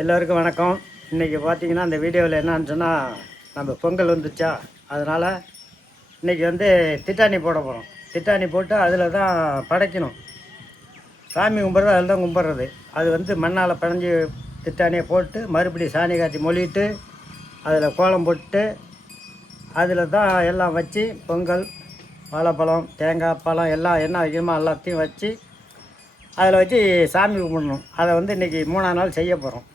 எல்லோருக்கும் வணக்கம். இன்றைக்கி பார்த்தீங்கன்னா அந்த வீடியோவில் என்னன்னு சொன்னால் நம்ம பொங்கல் வந்துச்சா, அதனால் இன்றைக்கி வந்து திட்டாணி போட போகிறோம். திட்டாணி போட்டு அதில் தான் படைக்கணும். சாமி கும்பிட்றது அதில் தான் கும்பிட்றது. அது வந்து மண்ணால் படைஞ்சி திட்டாணியை போட்டு மறுபடியும் சாணி காய்ச்சி மொழிட்டு அதில் கோலம் போட்டு அதில் தான் எல்லாம் வச்சு பொங்கல், வாழைப்பழம், தேங்காய் பழம் எல்லாம் என்ன வைக்கணுமோ எல்லாத்தையும் வச்சு அதில் வச்சு சாமி கும்பிடணும். அதை வந்து இன்றைக்கி 3ஆம் நாள் செய்ய போகிறோம்.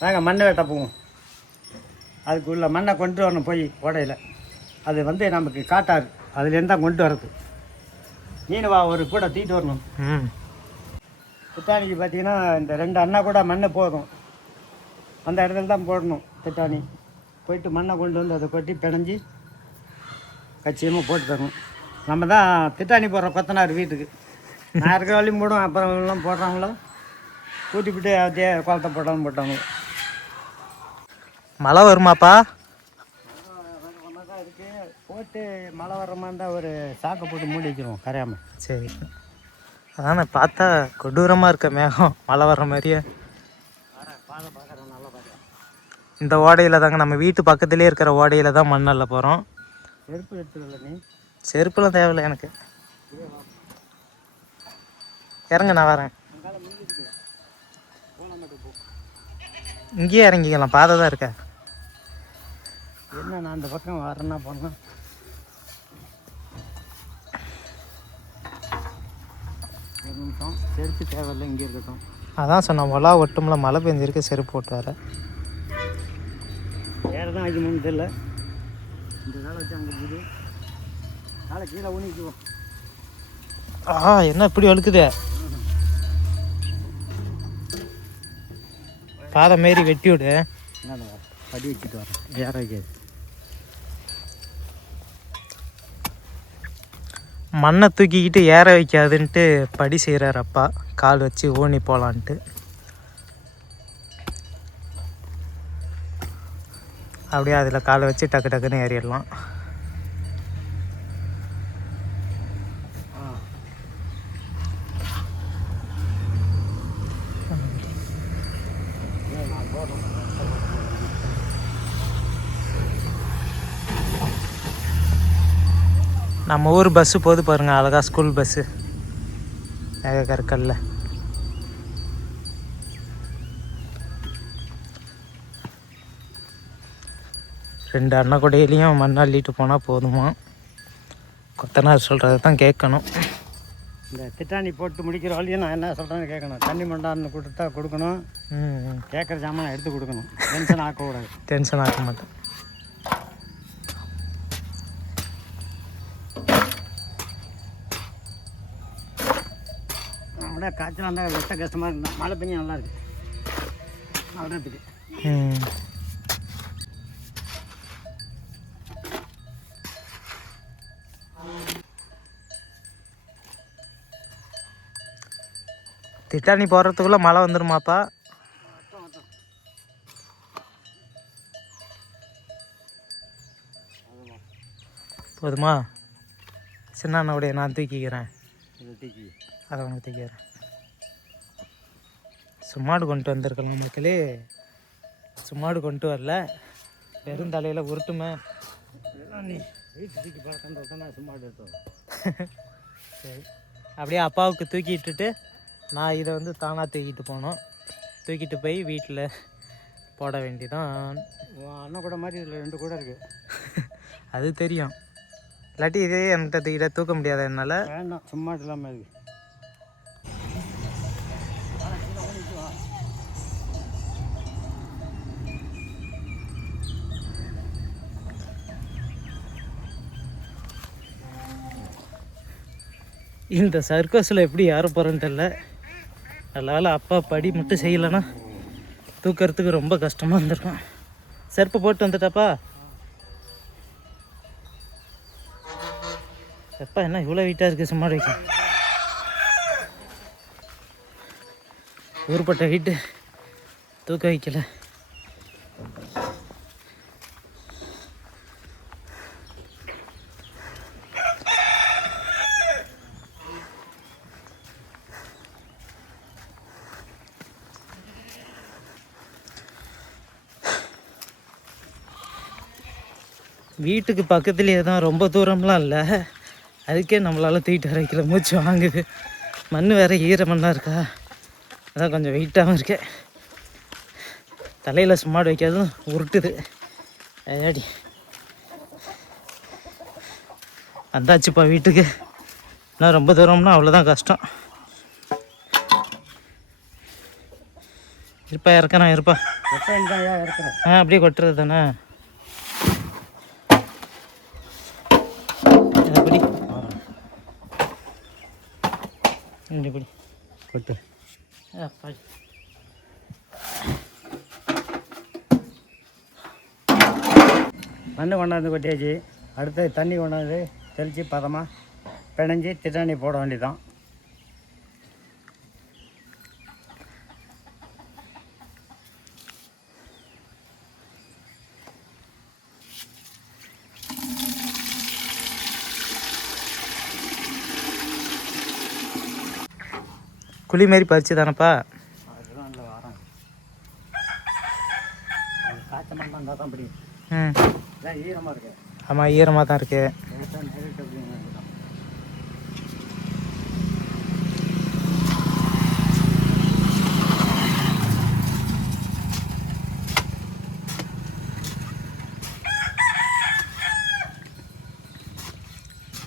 நாங்கள் மண்ணை வெட்ட போவோம். அதுக்குள்ள மண்ணை கொண்டு வரணும் போய் ஓடையில். அது வந்து நமக்கு காட்டாது, அதுலேருந்து தான் கொண்டு வரது. மீனவா ஒரு கூட தூக்கிட்டு வரணும். திட்டாணிக்கு பார்த்தீங்கன்னா இந்த 2 அண்ணா கூட மண்ணை போதும். அந்த இடத்துல தான் போடணும் திட்டாணி. போயிட்டு மண்ணை கொண்டு வந்து அதை கொட்டி பிணைஞ்சி கச்சியமாக போட்டு தரணும். நம்ம தான் திட்டாணி போடுற கொத்தனார் வீட்டுக்கு. நான் இருக்கிற வழியும் போடுவோம். அப்புறம் எல்லாம் போடுறாங்களோ கூட்டிப்பிட்டு அதே குளத்தை போட்டாலும் போட்டாங்க. மழை வருமாப்பா? தான் இருக்கு. போட்டு மழை வர்ற மாதிரி தான் ஒரு சாக்கை போட்டு மூடி வச்சிருவோம் கரையாமல். சரி, அதானே பார்த்தா கொடூரமாக இருக்க மேகம் மழை வர்ற மாதிரியே. பாதை பார்க்குறேன், நல்லா பார்க்குறேன். இந்த ஓடையில் தாங்க, நம்ம வீட்டு பக்கத்துலேயே இருக்கிற ஓடையில் தான் மண்ணல்ல போகிறோம். செருப்பு எடுத்துக்கல நீ? செருப்புலாம் தேவையில்லை எனக்கு. இறங்க, நான் வரேன். இங்கேயே இறங்கிக்கலாம், பாதை தான் இருக்க. என்ன நான் அந்த பக்கம் வரேன்னா போனேன். ஒரு நிமிஷம், செருப்பு தேவையில்லை, இங்கே இருக்கட்டும். அதான் சொன்னேன், ஒலா ஒட்டும்ல மழை பெஞ்சிருக்கு, செருப்பு போட்டு வர. வேறு தான் வைக்கணும்னு தெரியல. இந்த வேலை வச்சு அங்கே போகுது. காலை கீழே ஊனிக்குவோம். என்ன இப்படி வழுக்குது? பாதை மாரி வெட்டி விடு. என்ன படி வச்சுட்டு வரேன், வேற வைக்காது. மண்ணை தூக்கிக்கிட்டு ஏற வைக்காதுன்ட்டு படி செய்கிறார் அப்பா, கால் வச்சு ஊனி போகலான்ட்டு. அப்படியே அதில் காலை வச்சு டக்கு டக்குன்னு ஏறிடலாம். நம்ம ஊர் பஸ்ஸு போது பாருங்கள், அழகா ஸ்கூல் பஸ்ஸு கற்கல்ல. ரெண்டு அண்ணா கூடையிலையும் மண் அள்ளிட்டு போனால் போதுமா? கொத்தனார் சொல்கிறது தான் கேட்கணும். இந்த திட்டாணி போட்டு முடிக்கிற வழியும் நான் என்ன சொல்கிறேன்னு கேட்கணும். தண்ணி மண்டான்னு கொடுத்தா கொடுக்கணும். கேட்குற சாமான் எடுத்து கொடுக்கணும். டென்ஷன் ஆக்கக்கூடாது. டென்ஷன் ஆக்க மாட்டேன். அப்படியே காய்ச்சல் இருந்தால் வெட்ட கஷ்டமாக இருந்தால் மழை பெஞ்சு நல்லா இருக்குது நடுறதுக்கு. திட்டாணி போடுறதுக்குள்ளே மழை வந்துடுமாப்பா? போதுமா? சின்ன அண்ணாவுடைய நான் தூக்கிக்கிறேன். அதை உனக்கு தூக்கிக்கிறேன். சும்மாடு கொண்டு வந்திருக்கலாம் மக்களே. சும்மாடு கொண்டு வரல, வெறும் தலையில் உருட்டுமே. நீ வீட்டு தூக்கி பழக்கம் சும்மாடு எடுத்தோம். சரி, அப்படியே அப்பாவுக்கு தூக்கிட்டுட்டு நான் இதை வந்து தானாக தூக்கிட்டு போனோம். தூக்கிட்டு போய் வீட்டில் போட வேண்டிதான். அண்ணன் கூட மாதிரி இதில் 2 கூட இருக்குது. அது தெரியும். இல்லாட்டி இதே என்கிட்ட தூக்கிட்ட தூக்க முடியாத என்னால். வேண்டாம், சும்மா இல்லாமல் இருக்குது. இந்த சர்க்கஸில் எப்படி யார போகிறேன்னு தெரில. அதனால் அப்பா படி மட்டும் செய்யலைன்னா தூக்கிறதுக்கு ரொம்ப கஷ்டமாக இருந்திருக்கும். செருப்பு போட்டு வந்துட்டாப்பா? எப்பா என்ன இவ்வளோ வீட்டாக இருக்குது சும்மாடு வைக்க? ஊர்பட்ட வீட்டு தூக்க வைக்கல. வீட்டுக்கு பக்கத்துலேயே தான், ரொம்ப தூரம்லாம் இல்லை. அதுக்கே நம்மளால் தூக்கிட்டு வர வைக்கல, மூச்சு வாங்குது. மண் வேறு ஈரமண்ணாக இருக்கா, அதான் கொஞ்சம் வெயிட்டாகவும் இருக்கு. தலையில் சும்மாடு வைக்காதும் உருட்டுது. ஐயாடி வந்தாச்சுப்பா வீட்டுக்கு. இன்னும் ரொம்ப தூரம்னா அவ்வளோதான் கஷ்டம். இருப்பா இறக்கணும், இருப்பா. அப்படியே கொட்டுறது தானே. அப்படி இப்படி கொட்டு. அப்படி மண் கொண்டாந்து கொட்டியாச்சு. அடுத்து தண்ணி கொண்டாந்து தெளித்து பதமாக பிணைஞ்சி திட்டாணி போட வேண்டியதான். குழி மாரி பறிச்சு தானப்பா? அதுதான் இல்லை வரேன். அது காய்ச்ச மண்ணாக இருந்தால் தான் பிடிக்கும். இதான் ஈரமாக இருக்கு. ஆமாம், ஈரமாக தான் இருக்குது.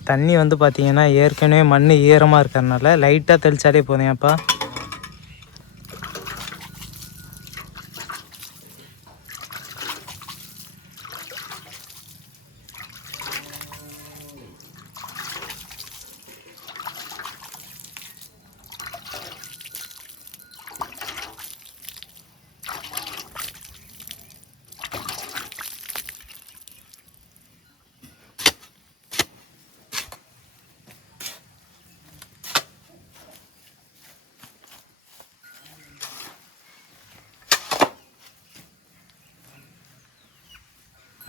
தண்ணி வந்து பார்த்தீங்கன்னா ஏற்கனவே மண் ஈரமாக இருக்கிறதுனால லைட்டாக தெளிச்சாலே போதும்ப்பா.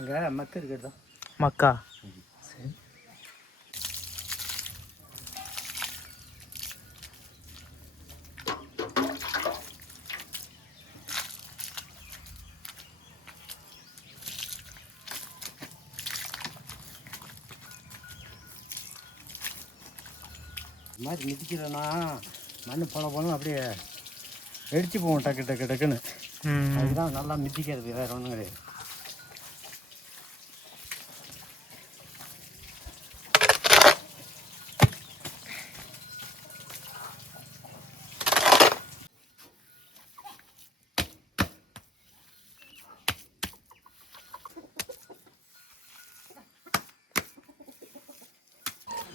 அங்கே மக்கு இருக்குதா? மக்கா. சரி. இந்த மாதிரி மிதிக்கிறேன்னா மண் போன அப்படியே வெடிச்சு போவோம் டக்கு டக்கு டக்குன்னு. அதுதான் நல்லா மிதிக்கிறது, வேறு ஒன்றும் கிடையாது.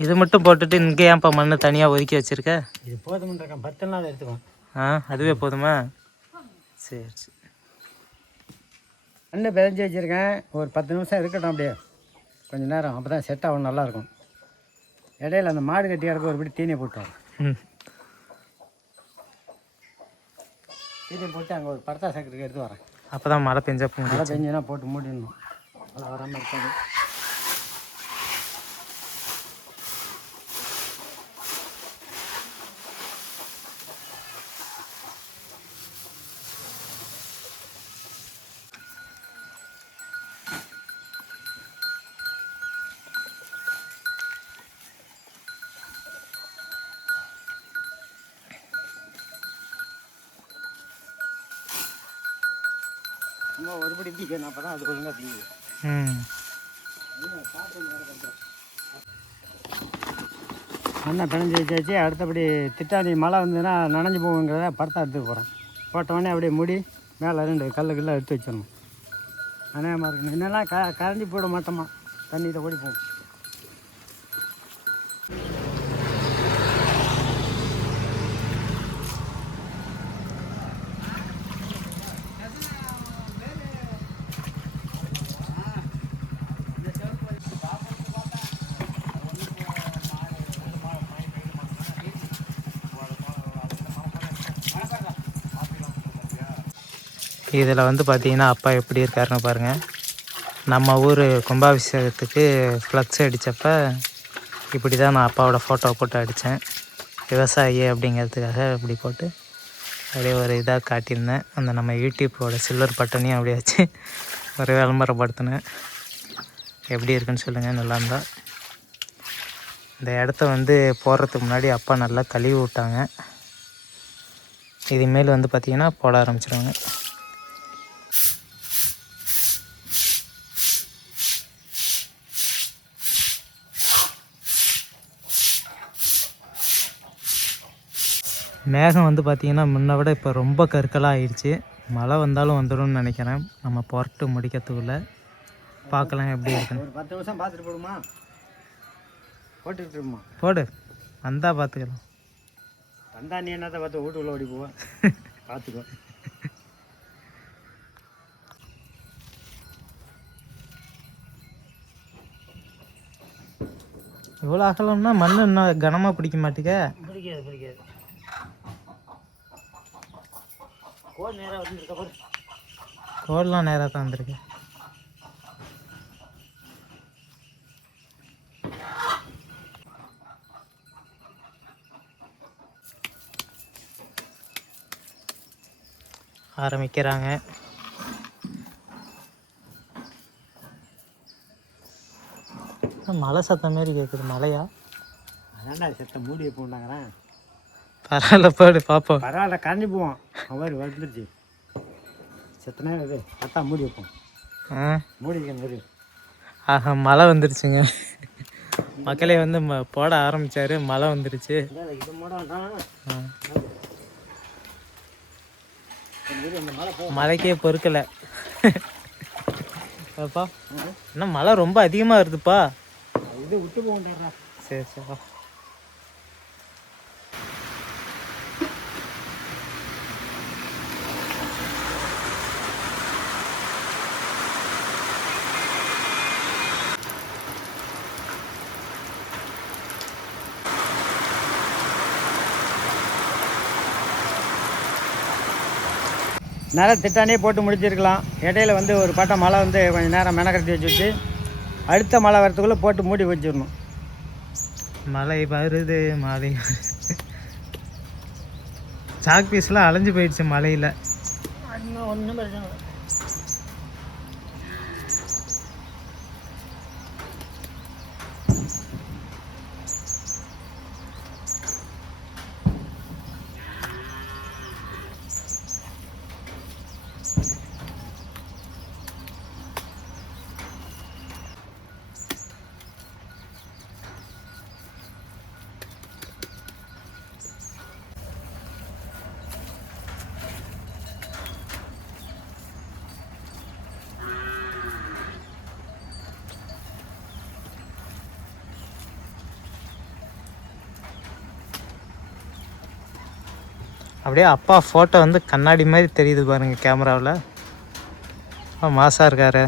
இது மட்டும் போட்டுட்டு இங்கே ஏன்ப்பா மண்ணை தனியாக ஒதுக்கி வச்சுருக்க? இது போதுமன்றக்கா, 10 நாள் எடுத்துக்கோம். அதுவே போதுமா? சரி சரி. மண்ணை பிழைஞ்சி வச்சுருக்கேன். ஒரு 10 நிமிஷம் இருக்கட்டும் அப்படியே கொஞ்சம் நேரம். அப்போ தான் செட் ஆகும், நல்லாயிருக்கும். இடையில அந்த மாடு கட்டி கிடக்க ஒரு படி தீனியை போட்டு தீனியை போட்டு அங்கே ஒரு படத்தா சக்கருக்கு எடுத்து வரேன். அப்போ தான் மழை பெஞ்சா மழை பெஞ்சுன்னா போட்டு மூடிடணும், மழை வராமல் இருக்காது. சும்மா ஒருபடி தீக்கணும், அப்போ தான் அது ஒழுங்காக தீங்குது. மண்ணை பிணைஞ்சி வச்சாச்சு. அடுத்தபடி திட்டாணி மழை வந்ததுன்னா நனைஞ்சு போகுங்கிறத படத்தை எடுத்துக்க போகிறேன். போட்டவொடனே அப்படியே மூடி மேலே 2 கல்லுக்கெல்லாம் எடுத்து வச்சிடணும். அநேகமாக இருக்கணும். என்னெல்லாம் கரைஞ்சி போட மாட்டோமா, தண்ணியில் ஓடி போகும். இதில் வந்து பார்த்தீங்கன்னா அப்பா எப்படி இருக்காருன்னு பாருங்கள். நம்ம ஊர் கும்பாபிஷேகத்துக்கு ஃப்ளக்ஸ் அடித்தப்ப இப்படி தான் நான் அப்பாவோட ஃபோட்டோ போட்டு அடித்தேன். விவசாயி அப்படிங்கிறதுக்காக இப்படி போட்டு அப்படியே ஒரு இதாக காட்டியிருந்தேன். அந்த நம்ம யூடியூப்போட சில்வர் பட்டனையும் அப்படியே வச்சு ஒரு விளம்பரப்படுத்தினேன். எப்படி இருக்குன்னு சொல்லுங்கள். நல்லா இருந்தால். இந்த இடத்த வந்து போடுறதுக்கு முன்னாடி அப்பா நல்லா கழுவி விட்டாங்க. இதுமேல் வந்து பார்த்திங்கன்னா போட ஆரம்பிச்சிடுவாங்க. மேகம் வந்து பார்த்திங்கன்னா முன்ன விட இப்போ ரொம்ப கற்களாக ஆயிடுச்சு. மழை வந்தாலும் வந்துடும்னு நினைக்கிறேன். நம்ம புரட்டு முடிக்கிறதுக்குள்ளே பார்க்கலாம் எப்படி இருக்குன்னு. ஒரு 10 நிமிஷம் பார்த்துட்டு போடுமா? போட்டுக்கிட்டுருமா? போடு, வந்தால் பார்த்துக்கலாம். வந்தா நீ என்னத்தை பார்த்து வீட்டுக்குள்ளே ஓடி போவா? பார்த்துக்கோ. இவ்வளோ அகலம்னா மண் இன்னும் கனமாக பிடிக்க மாட்டேங்க. பிடிக்காது. கோல் நேராக வந்துருக்க பாரு. கோல்லாம் நேராக தான் வந்திருக்கு. ஆரம்பிக்கிறாங்க. மழை சத்தம் மாரி கேட்குது. மழையா? அதான்டா சத்தம் மூடி போனாங்கிறேன். பரவாயில்ல, போடு பார்ப்போம். பரவாயில்ல, கரைஞ்சி போவோம். அவர் வந்துருச்சு. செத்த நேரம் இது கரெக்டாக மூடி வைப்போம். மூடி வைக்கிறது. ஆஹா, மழை வந்துருச்சுங்க. மக்களே வந்து போட ஆரம்பித்தார். மழை வந்துருச்சு. இது மூட மழைக்கே பொறுக்கலை. பாப்பா, இன்னும் மழை ரொம்ப அதிகமாக வருதுப்பா. இது விட்டு போகண்டா. சரி. நேரம் திட்டானே போட்டு முடிச்சிருக்கலாம். இடையில வந்து ஒரு பட்டை மழை வந்து கொஞ்சம் நேரம் மெனக்கட்டி வச்சுட்டு அடுத்த மழை வரத்துக்குள்ளே போட்டு மூடி வச்சிடணும். மழை வருது, மழை. சாக் பீஸ்லாம் அலைஞ்சு போயிடுச்சு மழையில். ஒன்றும் பிரச்சனை. அப்படியே அப்பா ஃபோட்டோ வந்து கண்ணாடி மாதிரி தெரியுது பாருங்கள் கேமராவில். மாசாக இருக்காரு.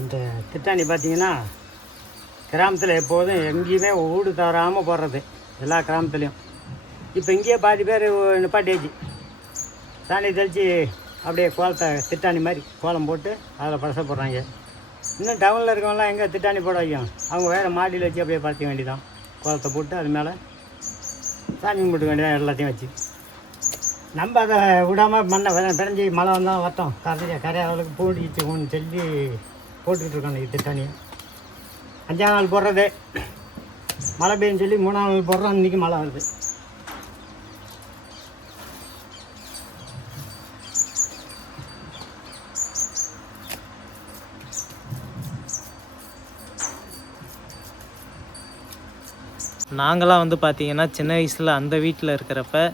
இந்த திட்டாணி பார்த்தீங்கன்னா கிராமத்தில் எப்போதும் எங்கேயுமே ஊடு தவறாமல் போடுறது, எல்லா கிராமத்துலேயும். இப்போ இங்கேயே பாதி பேர் நிப்பாட்டியாச்சு. சாணி தெளித்து அப்படியே கோலத்தை திட்டாணி மாதிரி கோலம் போட்டு அதில் பழச போடுறாங்க. இன்னும் டவுனில் இருக்கவங்களாம் எங்கே திட்டாணி போட வைக்கும்? அவங்க வேறு மாடியில் வச்சு அப்படியே படுத்த வேண்டியதான். கோலத்தை போட்டு அது மேலே சாமி கும்பிட்டு வேண்டியதான் எல்லாத்தையும் வச்சு. நம்ம அதை விடாமல் மண்ணை பிறஞ்சி மழை வந்தால் வரட்டும் கரையை அளவுக்கு போடிச்சு ஒன்று சொல்லி போட்டுக்கிட்டு இருக்கோம். இன்றைக்கி திட்டாணியை 5ஆம் நாள் போடுறது, மழை பெய்யுன்னு சொல்லி 3ஆம் நாள் போடுறோம். இன்றைக்கி மழை வருது. நாங்களாம் வந்து பார்த்திங்கன்னா சின்ன வயசில் அந்த வீட்டில் இருக்கிறப்ப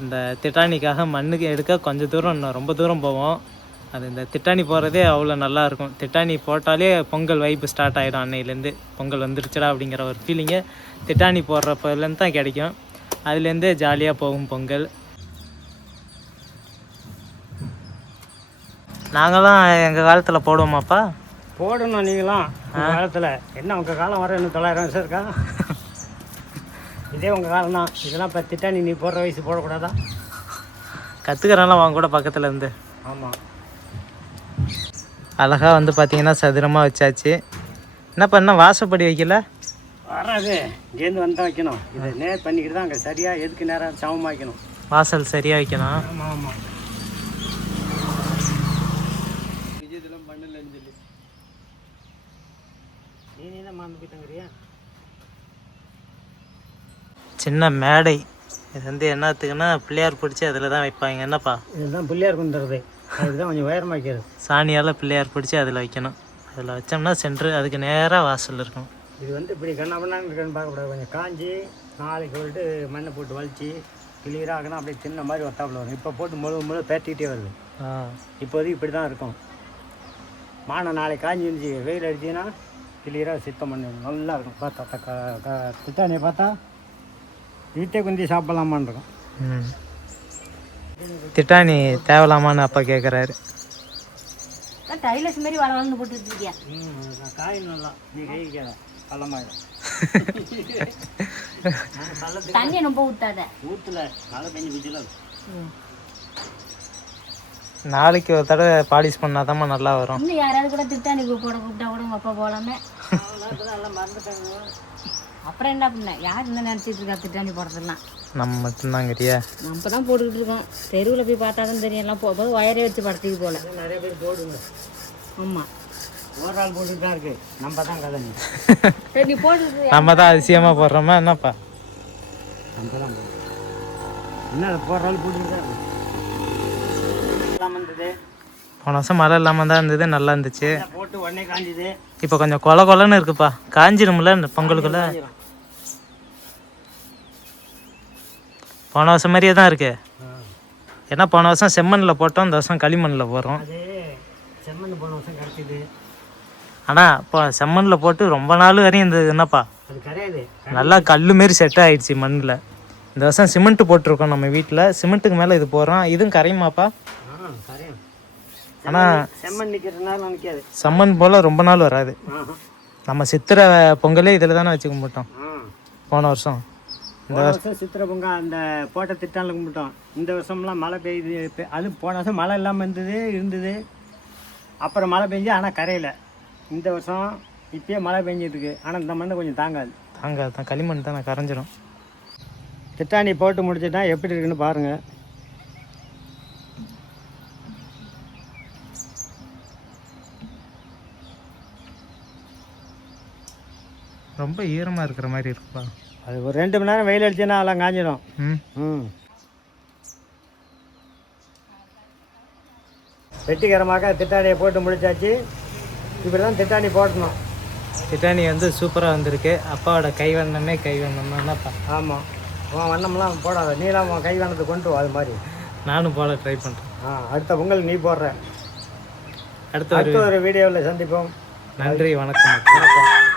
இந்த திட்டானிக்காக மண்ணுக்கு எடுக்க கொஞ்சம் தூரம் இன்னும் ரொம்ப தூரம் போவோம். அது இந்த திட்டானி போகிறதே அவ்வளோ நல்லாயிருக்கும். திட்டானி போட்டாலே பொங்கல் வைப்பு ஸ்டார்ட் ஆகிடும். அன்னையிலேருந்து பொங்கல் வந்துருச்சுடா அப்படிங்கிற ஒரு ஃபீலிங்கு திட்டானி போடுறப்பலேருந்து தான் கிடைக்கும். அதுலேருந்தே ஜாலியாக போகும் பொங்கல். நாங்களாம் எங்கள் காலத்தில் போடுவோமாப்பா? போடணும். நீங்களாம் உங்கள் காலத்தில் என்ன உங்கள் காலம் வர இன்னும் 900 வருஷம் இருக்கா? இதே உங்கள் காலம் தான். இதெல்லாம் இப்போ திட்டானி நீ போடுற வயசு போடக்கூடாதா? கற்றுக்கிறனால அவங்க கூட பக்கத்தில் இருந்து. ஆமாம். அழகாக வந்து பார்த்தீங்கன்னா சதுரமாக வச்சாச்சு. என்ன பண்ண வாசப்படி வைக்கல? வராது, இங்கேருந்து வந்து வைக்கணும். இதை நேர் பண்ணிக்கிட்டு தான் அங்கே சரியாக எதுக்கு நேரம் சமமாக வைக்கணும். வாசல் சரியாக வைக்கணும். ஆமாம் ஆமாம். சின்ன மேடை இது வந்து என்னத்துக்குன்னா பிள்ளையார் பிடிச்சி அதில் தான் வைப்பாங்க. என்னப்பா? இதுதான் பிள்ளையார் குந்துறது. அதுதான் கொஞ்சம் உயரமாக்கிறது. சாணியால் பிள்ளையார் பிடிச்சி அதில் வைக்கணும். அதில் வச்சோம்னா சென்ட்ரு அதுக்கு நேராக வாசல் இருக்கும். இது வந்து இப்படி கண்ணாபண்ணான்னு இருக்குன்னு பார்க்கக்கூடாது. கொஞ்சம் காஞ்சி நாளைக்கு வந்துட்டு மண்ணை போட்டு வலிச்சு கிளியராக ஆகணும். அப்படியே சின்ன மாதிரி ஒத்தாப்பில் வரும். இப்போ போட்டு முழு பேட்டிக்கிட்டே வருது. இப்போதைக்கு இப்படி தான் இருக்கும். மானை நாளைக்கு காஞ்சி இருந்துச்சு வெயில் அடிச்சின்னா கிளியராக சுத்தம் பண்ணி நல்லா இருக்கும். பார்த்தா திட்டானியை பார்த்தா வீட்டே குந்தி சாப்பிட்லாமான்னு இருக்கும். திட்டானி தேவலாமான்னு அப்பா கேட்குறாரு. டைலஸ் மாதிரி வளர்ந்து போட்டு வச்சிருக்கியா? காய் நல்லா நீ கை வைக்காத பள்ளமாயிடும். தண்ணி ரொம்ப ஊற்றாத. ஊற்றுல மழை பெஞ்சு பிடிச்சல. நாளைக்கு ஒரு தடவை பாலிஷ் பண்ணாதாம்மா நல்லா வரும். இன்னும் யாராவது கூட திட்டானி கூப்பிட்டா கூட உங்கள் அப்பா போகலாமே. எல்லாம் மறந்துட்டாங்க. அப்புறம் என்ன பண்ண? யார் என்ன நினச்சிட்டு இருக்கா திட்டானி போடுறதுலாம்? நம்ம மட்டும்தாங்கிறியா? நம்ம தான் போட்டுக்கிட்டு இருக்கோம். தெருவில் போய் பார்த்தா தான் தெரியும். எல்லாம் போகும்போது ஒயரே வச்சு படத்துக்கு போகல. நிறைய பேர் போடுங்க. ஆமாம், ஒரு ஆள் போட்டுட்டு தான் இருக்கு. நம்ம தான் கதை. சரி நீ போட்டு நம்ம தான் அதிசயமாக போடுறோமா என்னப்பா? நம்ம தான் என்ன போடுற ஆள் போட்டுட்டு தான் இருக்கு. இருந்தது போன வருஷம் மழை இல்லாமல் தான் இருந்தது, நல்லா இருந்துச்சு. போட்டு உடனே காஞ்சிது. இப்போ கொஞ்சம் கொல கொலன்னு இருக்குப்பா. காஞ்சிரும்ல இந்த பொங்கலுக்குள்ள. போன வருஷம் மாதிரியே தான் இருக்கு. ஏன்னா போன வருஷம் செம்மண்ணில் போட்டோம், இந்த வருஷம் களிமண்ணில் போடுறோம். அது செம்மண் போன வருஷம் கிடைச்சிது. ஆனால் இப்போ செம்மண்ணில் போட்டு ரொம்ப நாள் வரையும் இருந்தது. என்னப்பா அது கரையாது. நல்லா கல் மாரி செட் ஆகிடுச்சு மண்ணில். இந்த வருஷம் சிமெண்ட்டு போட்டிருக்கோம் நம்ம வீட்டில். சிமெண்ட்டுக்கு மேலே இது போடுறோம். இதுவும் கரையுமாப்பா? கரையும். ஆனால் செம்மண் நிற்கிறதுனால நிற்காது. செம்மண் போல் ரொம்ப நாள் வராது. நம்ம சித்திரை பொங்கலே இதில் தானே வச்சு கும்பிட்டோம் போன வருஷம். இந்த வருஷம் சித்திரை பொங்கல் அந்த போட்ட திட்டானில் கும்பிட்டோம். இந்த வருஷம்லாம் மழை பெய்யுது. அது போன வருஷம் மழை இல்லாமல் இருந்தது. அப்புறம் மழை பெஞ்சு ஆனால் கரையில். இந்த வருஷம் இப்போயே மழை பெஞ்சிருக்கு. ஆனால் இந்த மண்ணை கொஞ்சம் தாங்காது. தான் களிமண் தானே கரைஞ்சிடும். திட்டானி போட்டு முடிச்சுட்டா எப்படி இருக்குன்னு பாருங்கள். ரொம்ப ஈரமாக இருக்கிற மாதிரி இருக்குப்பா. அது ஒரு 2 மணி நேரம் வெயில் அடிச்சுன்னா அதெல்லாம் காஞ்சிடும். வெட்டிகரமாக திட்டானியை போட்டு முடிச்சாச்சு. இப்படி தான் திட்டானி போட்டணும். திட்டானி வந்து சூப்பராக வந்திருக்கு. அப்பாவோட கைவண்ணமே கைவண்ணம் தான்ப்பா. ஆமாம், உன் வண்ணம்லாம் போடாத. நீலாம் உன் கைவண்ணத்தை கொண்டு அது மாதிரி நானும் போட ட்ரை பண்ணுறேன். அடுத்த பொங்கல் நீ போடுற. அடுத்த ஒரு வீடியோவில் சந்திப்போம். நன்றி, வணக்கம்.